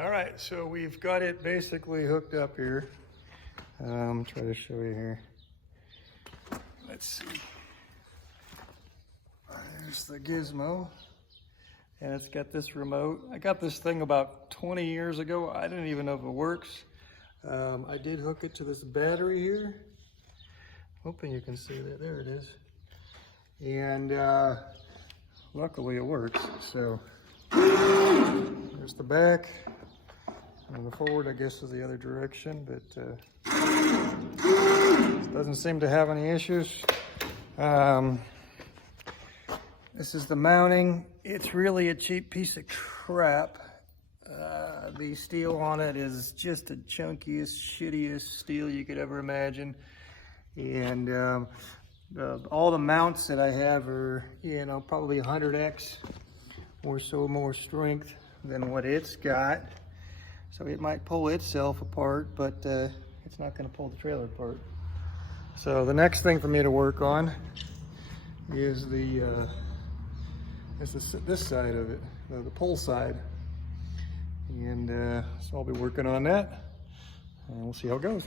All right, so we've got it basically hooked up here. Try to show you here. Let's see. There's the gizmo, and it's got this remote. I got this thing about 20 years ago. I didn't even know if it works. I did hook it to this battery here. Hoping you can see that. There it is. And luckily it works. So there's the back. And the forward, I guess, is the other direction, but it doesn't seem to have any issues. This is the mounting. It's really a cheap piece of crap. The steel on it is just the chunkiest, shittiest steel you could ever imagine. And all the mounts that I have are, you know, probably 100x or so more strength than what it's got. So it might pull itself apart, but it's not going to pull the trailer apart. So the next thing for me to work on is this side of it, the pull side. And so I'll be working on that, and we'll see how it goes.